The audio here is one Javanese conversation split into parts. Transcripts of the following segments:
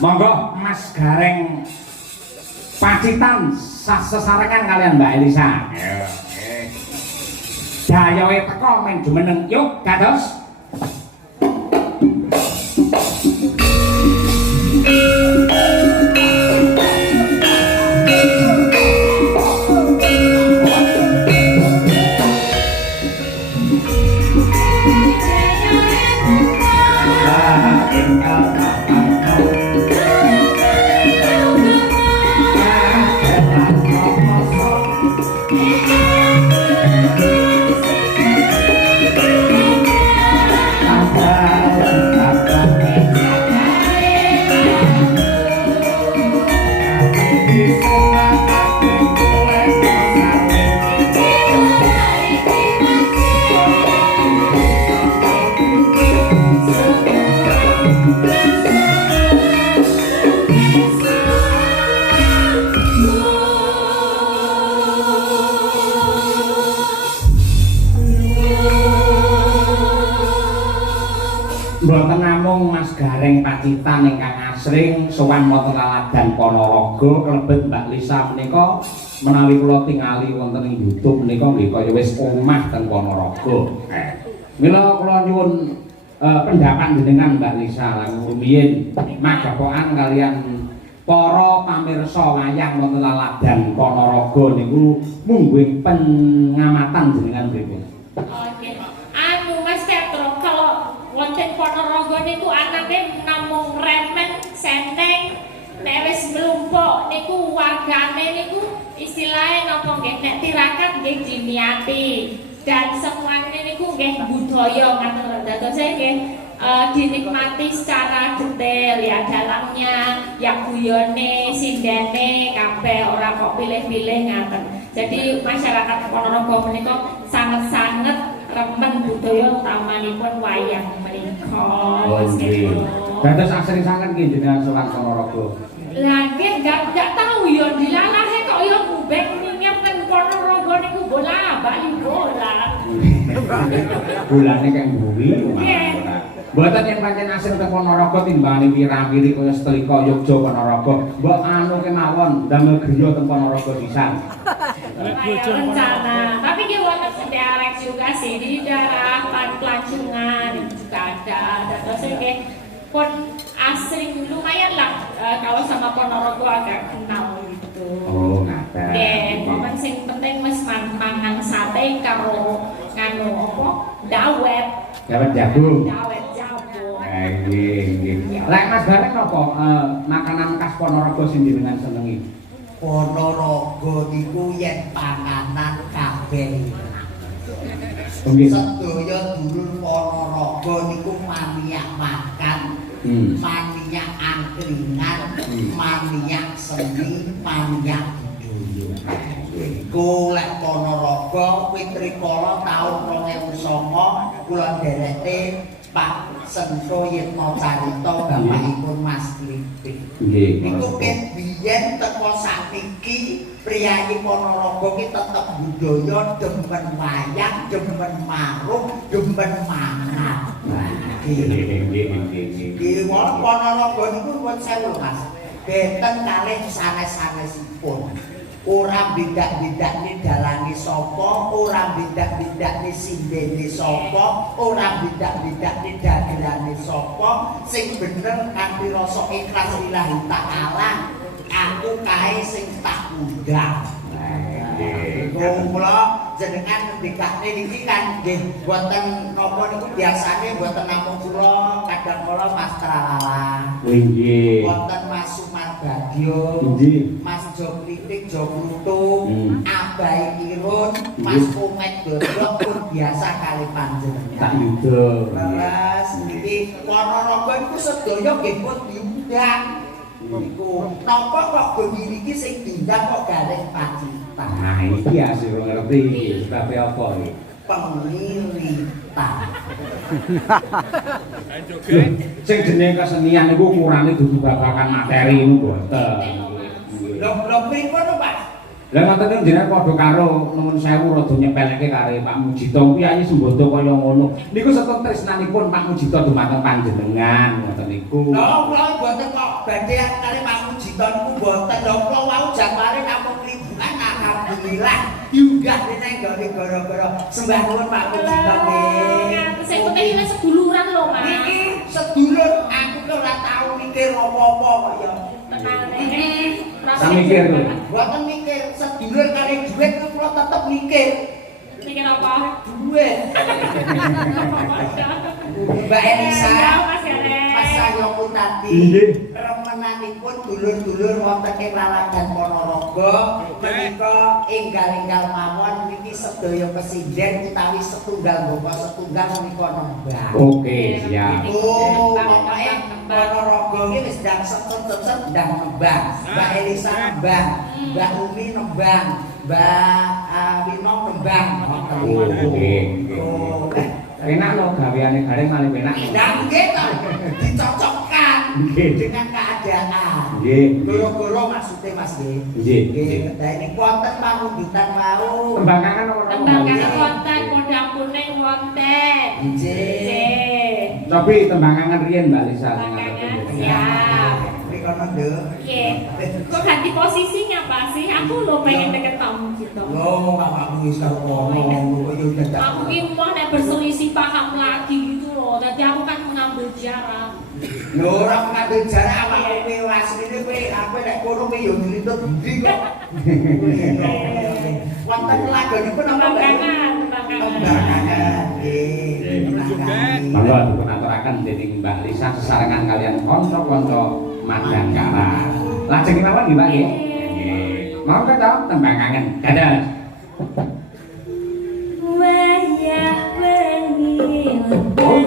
Monggo Mas Gareng Pacitan sesarengan kalian Mbak Elisa. Dayoe teko men jumeneng yuk kados. Mboten namung Mas Gareng Pacitan ingkang asring sowan wonten laladan Ponorogo klebet Mbak Lisa menika menawi kula tingali wonten ing YouTube menika nggih kaya wis omah teng Ponorogo. Mila kula nyuwun pendapat jenengan Mbak Lisa lan rumiyin magapokan kalian para pamirsa wayang wonten laladan Ponorogo niku mungguing pengamatan jenengan pripun? Oke. Anu Mas Petro kalau wonten Ponorogo niku anake namung remen seneng nek wis mlumpuk niku wargane niku istilahnya napa nggih nek tirakat nggih diniati dan semuanya niku nggih budaya ngaten dados nggih dinikmati secara detail ya dalamnya ya guyone sindene kabeh ora kok pilih-pilih ngaten. Jadi masyarakat Ponorogo menika sangat-sangat remen budaya utamanipun wayang menika. Dados asring sanget nggih jenengan sowan Ponorogo. Lah nggih enggak tahu ya dilalahe kok ya ngubek ninyep teng Ponorogo niku bola bali bola. Bulane kang buri. Mboten yen pancen asring teng Ponorogo timbangane wira-wiri kaya Setrika Yogya Ponorogo. Mbok anu kemawon damel griya teng Ponorogo pisan. Rencana. Tapi dia wonten Sede Alex juga sih di daerah Pelancongan juga ada. Terus nggih pun asring lumayan lah kalau sama Ponorogo agak kenal gitu. Oh, ngaten. Nggih, momen sing penting wis mangan sate karo nganu apa? Dawet. Dawet jagung. Dawet jagung. Nggih. Lek Mas Gareng napa makanan khas Ponorogo sing jenengan senengi? Ponorogo niku yen panganan kabeh. Sedaya dulur Ponorogo niku maniak makan, maniak angkringan, maniak seni, maniak budaya. Iku lek Ponorogo Witrikala taun 2009 kula ndereke Pak Sento Yitno Carita bapakipun Mas Klipik. Niku ket biyen teko sakniki priyayi Ponorogo ki tetep budaya demen wayang, demen marung, demen mangan. Nggih, Ponorogo niku nuwun sewu Mas. Benten kalih sanes-sanesipun. Ora bidak-bidakne dalange sapa, ora bidak-bidakne sindene sapa, ora bidak-bidakne dagelane sapa, sing bener kanthi rasa ikhlas lillahi ta'ala, aku kae sing tak undang. Kula jenengan ngendikane niki kan nggih boten napa niku biasane boten namung kula kadang kala Mas Tralala. Nggih. Wonten Mas Sumarbagyo. Nggih. Mas Joklitik Joklutung, Abai Irun, Mas Komet Dodok pun biasa kali panjenengan. Tak yuda. Leres niki Ponorogo iku sedaya nggih pun diundang. Niku napa kok bengi iki sing diundang kok Gareng Pacitan. Nah, iki asih ngerti iki sebabe apa iki? Pengliritan. Sing jeneng kesenian niku ukurane dudu babagan materi niku boten. Lho pripun Pak? Lah ngoten niku jenengan padha karo nuwun sewu rada nyepelke karo Pak Mujito kuwi ayi sembodo kaya ngono. Niku setun tresnanipun Pak Mujito dumateng panjenengan ngoten niku. Lho kula mboten kok badhe kali Pak Mujito niku mboten. Lho kula wau jambare namung liburan alhamdulillah diunggah rene nggone gara-gara sembah nuwun Pak Mujito nggih. Saya kok iki seduluran lho, Mas. Iki sedulur aku ki ora tau mikir apa-apa kok ya. Sak mikir lho. Mboten mikir sedulur kali dhuwit ku kula tetep mikir. Mikir apa? Dhuwit. Mbak Elisa, Ya, Mas Yarek. Mas Sayoko tadi. Nggih. Remenanipun dulur-dulur wonten ing Laladan Ponorogo menika enggal-enggal mawon niki sedaya pesinden utawi setunggal bapak setunggal menika nembang. Oke, siap. Oh, pokoke Ponorogo iki wis ndang setut-setut ndang nembang. Mbak Elisa nembang, Mbak Umi nembang, Mbak Wino nembang. Oke. Oh, Enak lho gaweane gareng malih enak. dan gitu dicocokkan Nggih. dengan keadaan. Nggih. Goro-goro maksudnya Mas nggih. Nggih. Nggih, ini wonten pamunggitan mau. Tembangan apa? Tembangan wonten, kondang kuning wonten. Nggih. Cobi tembangan riyen Mbak Lisa. Tembangan siap. Mrikono nduk. Iya. Kok ganti posisinya Pak sih? Aku lo pengen deket kamu gitu. Loh, awakmu wis karo ngomong kok yo dadak. Aku ini mau nek berselisih paham lagi gitu loh. Jadi aku kan mengambil jarak. Lho ora ngambil jarak awakmu kowe asline kowe aku nek kono kowe yo nglintut budi kok. Wonten lagonipun apa Mbak? Tembangan. Tembangan. Nggih. Monggo dipun aturaken dening Mbak Lisa sesarengan kalian kanca-kanca Madangkara. Lajeng mawon nggih Mbak nggih. Nggih. Mau kata tembangan. Dadah. Wayah wengi lan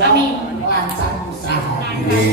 kula Amin. lancar usaha. Lancar.